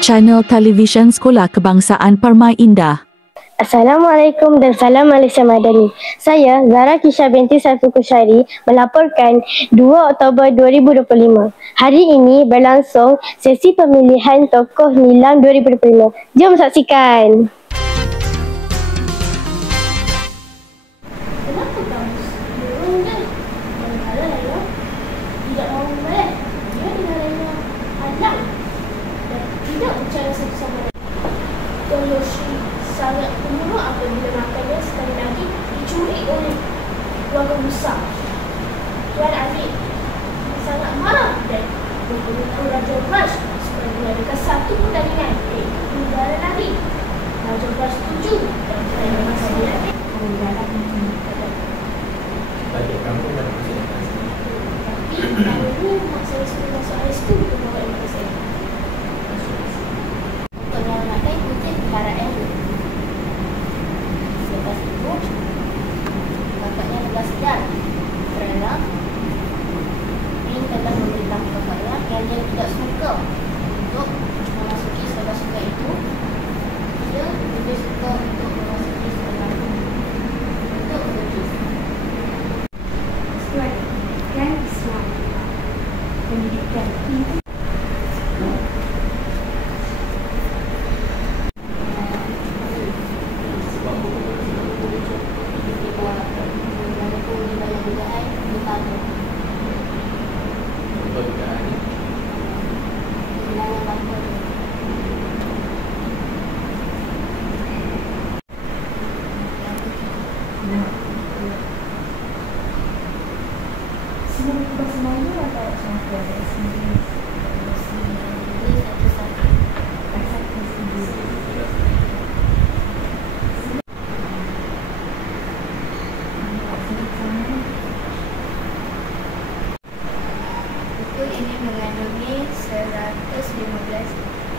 Channel Televisyen Sekolah Kebangsaan Permai Indah. Assalamualaikum dan salam Malaysia Madani. Saya Zara Kisha binti Saiful Kushairi melaporkan 2 Oktober 2025. Hari ini berlangsung sesi pemilihan tokoh Nilam 2025. Jom saksikan. Kenapa kamu turun je? Bagaimana Laila? Tidak mahu membaik. Dia dengan Laila anak dan tidak percaya satu sama lain. Tuan Yoshi sangat pembunuh apabila makannya sekali lagi dicuri oleh keluarga besar. Tuan Aziz sangat marah dan memberitahu Raja Brash supaya mengadakan satu pertandingan iaitu udara lari. Raja Brash setuju dan saya masih yakin bagi kamu dan masih datang sini. tapi tahun ini mak saya suruh masuk high school untuk bawa ibu saya. Untuk menyelamatkan kucing peliharaan. Selepas itu, kakaknya telah sedar kerana Min telah memberitahu kakaknya yang dia tidak suka untuk memasuki sekolah-sekolah itu. Dia lebih suka untuk memasuki sekolah untuk bekerja. Dan Islam pendidikan itu Sebab bukan sudah berbocor. Walaupun di banyak dugaan, bertanya Contoh dugaan ni. sebenarnya bangsa. semua bahasa Melayu atau semua bahasa sendiri? Ini satu-satu. Bahasa sendiri. Buku ini mengandungi 115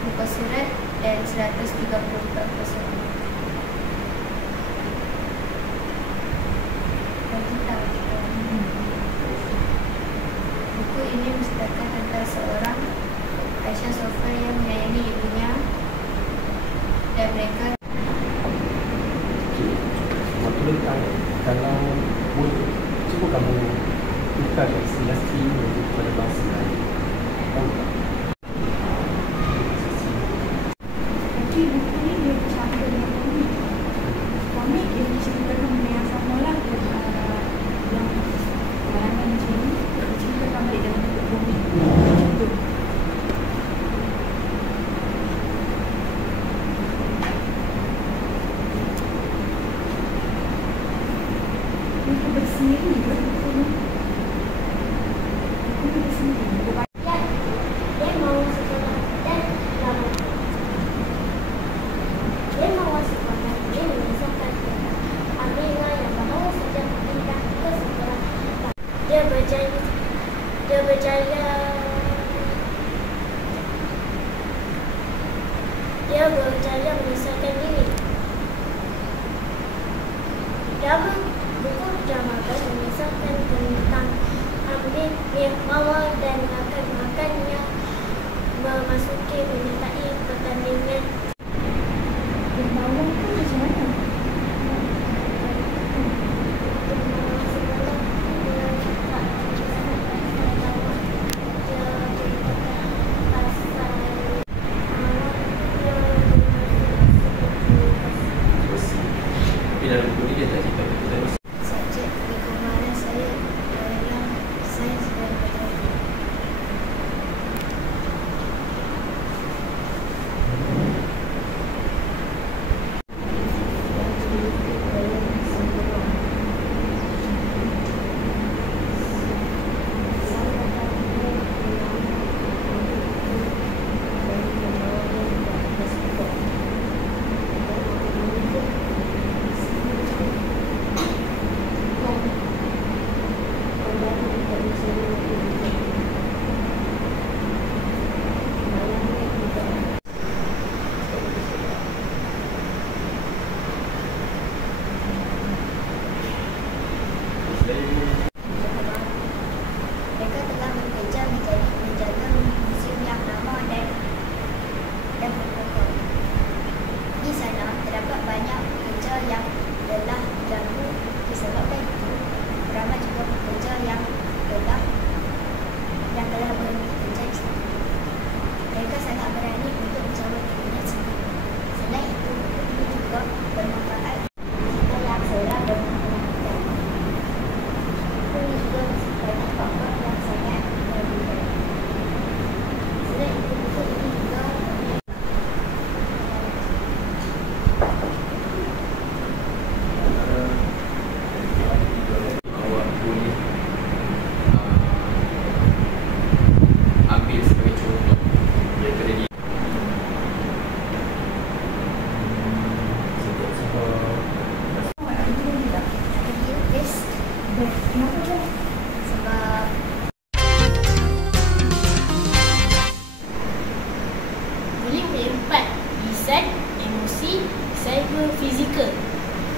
muka surat dan 134 pasal. Bagi tahu kita. Buku ini menceritakan tentang seorang Aisyah Sofia yang menyayangi ibunya dan mereka Aku nak tanya, kalau boleh, cuba kamu tukar istilah ini kepada bahasa lain. Tahu tak? Jadi buku ni dia bercampur dengan komik. Komik dia menceritakan benda yang sama lah. Yang kalangan macam ni, dia ceritakan balik dalam bentuk komik. Macam tu. Buku bersendiri ke buku ni? Buku bersendiri. Buku dia mahu sekolah dan lama. Dia mahu sekolah, dia menyusahkan tentang Aminah yang baru saja pindah ke sekolah. Dia berjaya menyusahkan diri. Dalam buku dramakan menyusahkan tentang Amin yang mawar dan makan-makannya memasuki menyertai pertandingan. bawah tu macam mana? Tapi dalam buku ni dia tak cerita betul. Subjek di kemarin saya adalah sains dan biologi. lisan, emosi, cyber, fizikal.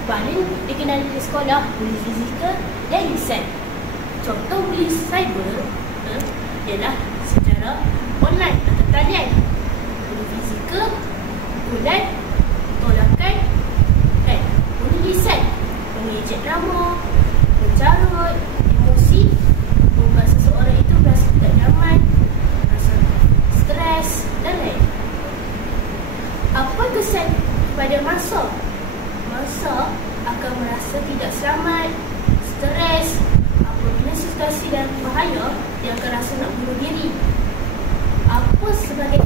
Paling dikenali di sekolah, buli fizikal dan lisan. Contoh buli cyber ialah secara online atau talian. Buli fizikal, bulan, tolakan, dan buli lisan, mengejek nama, mencarut, emosi, membuat seseorang itu berasa tidak nyaman, rasa stres dan lain. Apa kesan pada masa? Masa akan merasa tidak selamat, stres. Apabila situasi dan bahaya, dia akan rasa nak bunuh diri.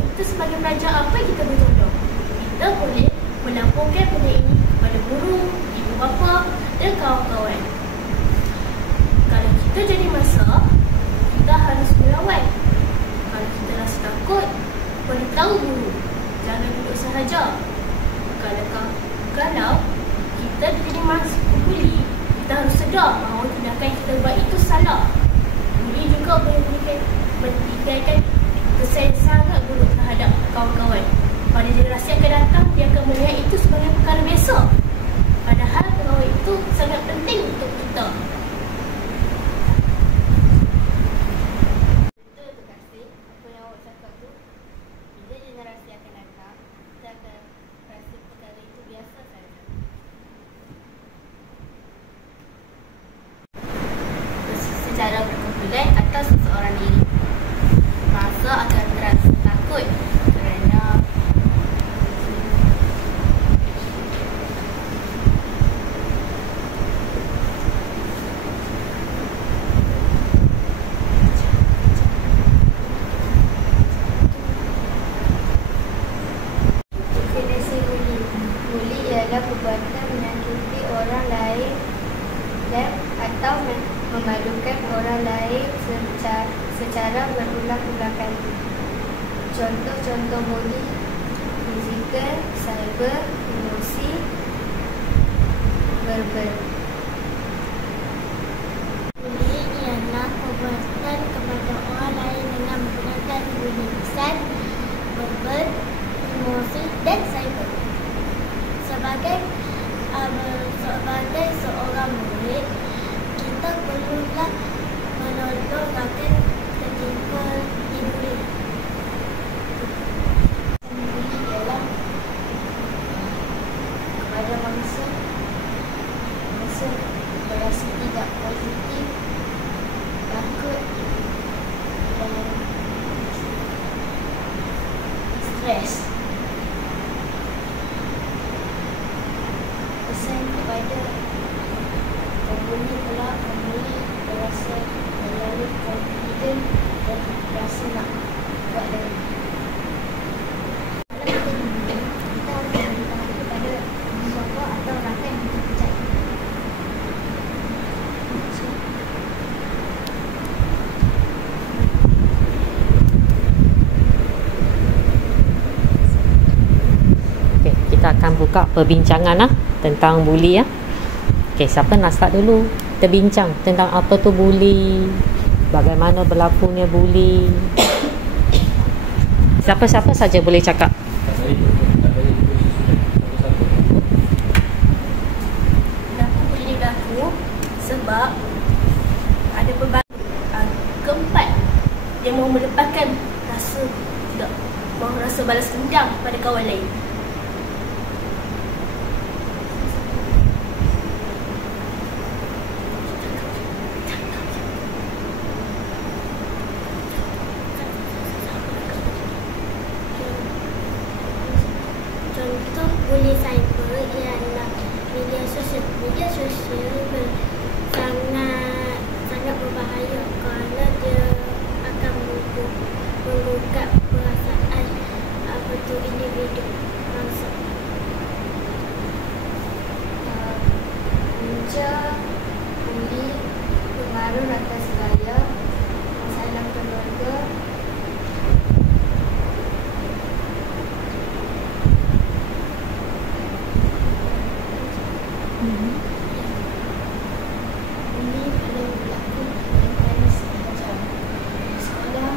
Kita sebagai pelajar, apa yang kita boleh tolong? Kita boleh melaporkan benda ini kepada guru, ibu bapa dan kawan-kawan. Kalau kita jadi masa, kita harus melawan. Kalau kita rasa takut, beritahu guru. Jangan duduk sahaja. Kalau kita jadi masa pembuli, kita harus sedar bahawa tindakan yang kita buat itu salah. Buli juga boleh memberikan kesan sangat buruk terhadap kawan-kawan. Pada generasi yang akan datang, dia akan melihat itu sebagai perkara biasa. Padahal bahawa itu sangat penting untuk kita. Betul tu Kasih, apa yang awak cakap tu. Bila generasi akan datang, kita akan rasa perkara itu biasa saja. Secara berkumpulan atau seseorang diri, masa akan terasa takut kerana definisi buli. Buli ialah perbuatan menyakiti orang lain dan atau memalukan orang lain secara berulang-ulang kali. Contoh-contoh buli: fizikal, cyber, emosi, verbal. Buli ialah perbuatan kepada orang lain dengan menggunakan buli lisan, verbal, emosi dan cyber. Sebagai seorang murid, kita perlulah menolong agar ketika dibuli. Buli ialah kepada mangsa berasa tidak positif, takut dan stres. Pesan kepada pembuli pula, pembuli berasa melalui confident dan rasa nak buat lagi. Kalau kita harus beritahu kepada ibu bapa atau rakan yang kita percaya. Okay, kita akan buka perbincangan tentang buli . Okay, siapa nak start dulu? Kita bincang tentang apa tu buli, bagaimana berlakunya buli. Siapa-siapa saja boleh cakap. Kenapa buli berlaku? Sebab ada pelbagai keempat yang mahu melepaskan rasa tidak mahu rasa balas dendam pada kawan lain. Contoh buli cyber ialah media sosial. Media sosial sangat berbahaya kerana dia akan mengungkap perasaan individu bangsa. Punca buli pengaruh atas gaya, masalah keluarga, ini boleh berlaku antara sekolah,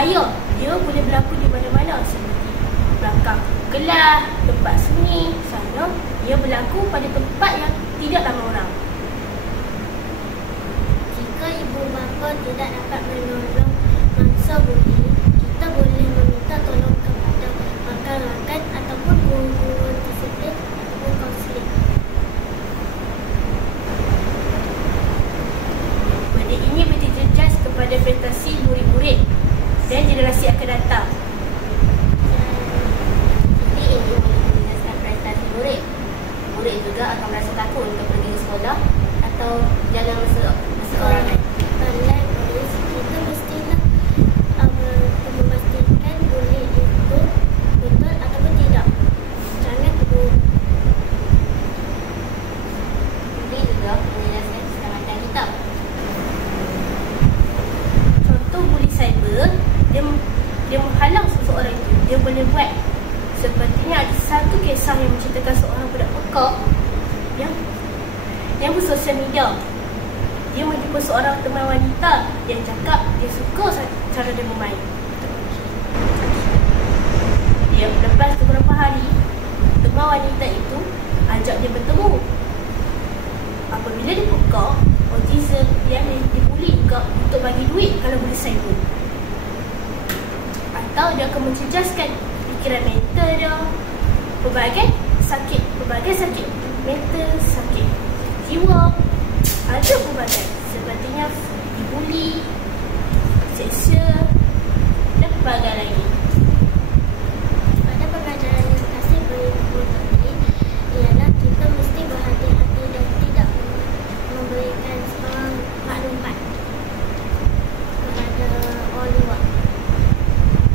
berbahaya. Dia boleh berlaku di mana-mana seperti belakang kelas, tempat sunyi, sana. Ia berlaku pada tempat yang tidak ramai orang. Jika ibu bapa tidak dapat menolong mangsa buli, kita boleh meminta tolong kepada rakan-rakan ataupun guru-guru disiplin ataupun kaunseling. Benda ini berjejas kepada prestasi murid-murid dan generasi akan datang. Jadi ini boleh menjelaskan prestasi murid. Murid juga akan merasa takut untuk pergi ke sekolah atau jangan masuk sekolah. Pandai polis, kita mestilah memastikan buli itu betul ataupun tidak. Jangan tegur. Buli juga menjelaskan keselamatan kita. Contoh buli cyber, dia menghalang seseorang itu. Dia boleh buat sepertinya ada satu kisah yang menceritakan seorang budak pekak yang bersosial media. Dia menjumpa seorang teman wanita yang cakap dia suka cara dia bermain. Dia lepas beberapa hari, teman wanita itu ajak dia bertemu. Apabila dia pekak, autism yang dibuli juga untuk bagi duit kalau boleh cyber. Atau dia akan mencejaskan fikiran mental dia, pelbagai sakit mental, sakit jiwa, ada pelbagai sepertinya dibuli, seksa dan pelbagai lagi. Pada pelajaran yang kasih beri ibu tadi ialah kita mesti berhati-hati dan tidak memberikan sebarang maklumat kepada orang luar.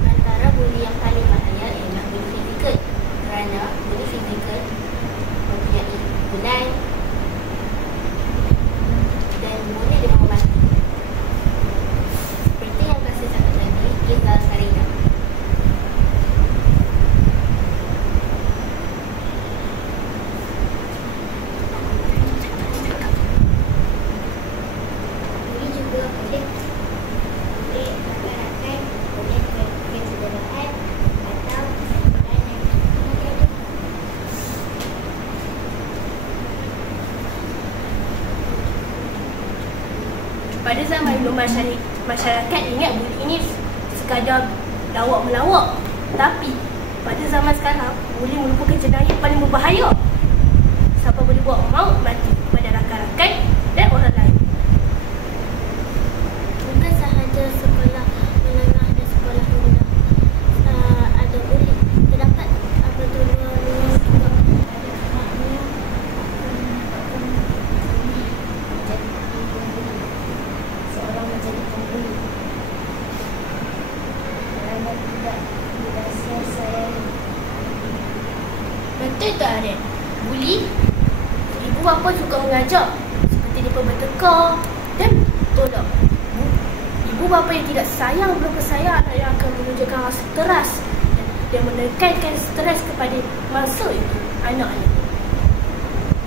Antara buli yang paling bahaya ialah buli fizikal, kerana buli fizikal mempunyai bulan dan boleh dengan mati. Seperti yang kasih cakap tadi, Izal Sarina. Buli juga boleh rakan-rakan, boleh kecederaan atau kesalahan yang terjadi. Pada zaman dulu masyarakat ingat buli ini sekadar lawak-melawak. Tapi pada zaman sekarang, buli merupakan jenayah paling berbahaya. Siapa boleh buat maut mati pada rakan-rakan dan orang lain. Bukan sahaja sekolah menengah dan sekolah rendah ada buli. Terdapat dua juga ada makna seorang menjadi pembuli kerana tidak dirasa sayang. Betul tak adik? Buli, ibu bapa suka mengajar seperti mereka bertekar dan tolak. Ibu bapa yang tidak sayang berapa sayang anak yang akan menunjukkan rasa teras dan menekankan stres kepada masa itu anaknya.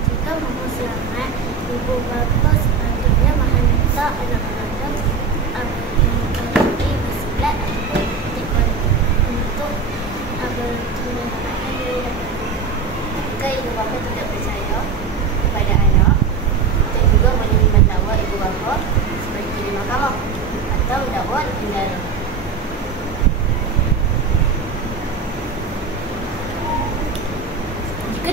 Jika mahu selamat, ibu bapa sepatutnya menghantar anak-anaknya pergi bersilat ataupun tikar untuk menyelamatkan diri daripada. Jika ibu bapa tidak percaya kepada anak, kita juga boleh mendakwa ibu bapa seperti di mahkamah atau mendakwa di penjara. Jika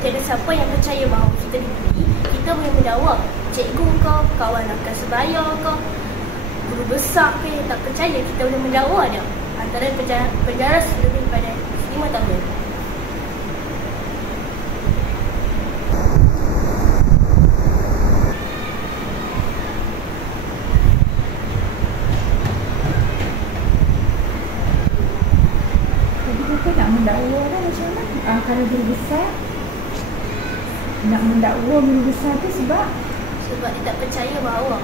tiada siapa yang percaya bahawa kita dibuli, kita boleh mendakwa cikgu kau, kawan rakan sebaya kau, guru besar ke yang tak percaya, kita boleh mendakwa dia. Antara penjara lebih daripada 5 tahun. Jadi kita nak mendakwa kan macam mana? Kalau guru besar nak mendakwa guru besar tu sebab Dia tak percaya bahawa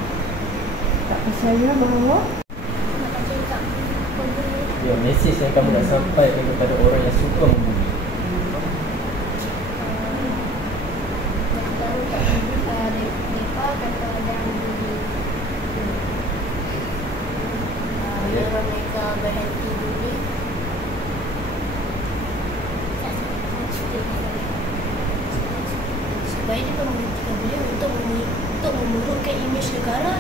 Ya, mesej yang kamu nak sampaikan kepada orang yang suka membuli. Mereka berhenti dulu. Sebaiknya mementingkan beliau untuk memurukkan imej negara,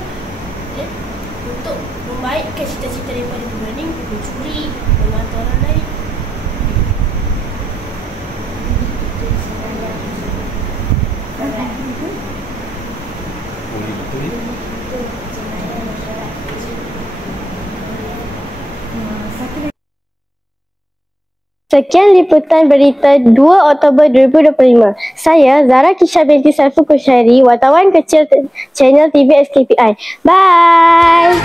ya, untuk membaikkan cita-cita daripada berbanding mencuri, membantu orang lain. Boleh betul ya? Sekian liputan berita 2 Oktober 2025. Saya Zara Kisha binti Saiful Kushairi, wartawan kecil channel TV SKPI. Bye!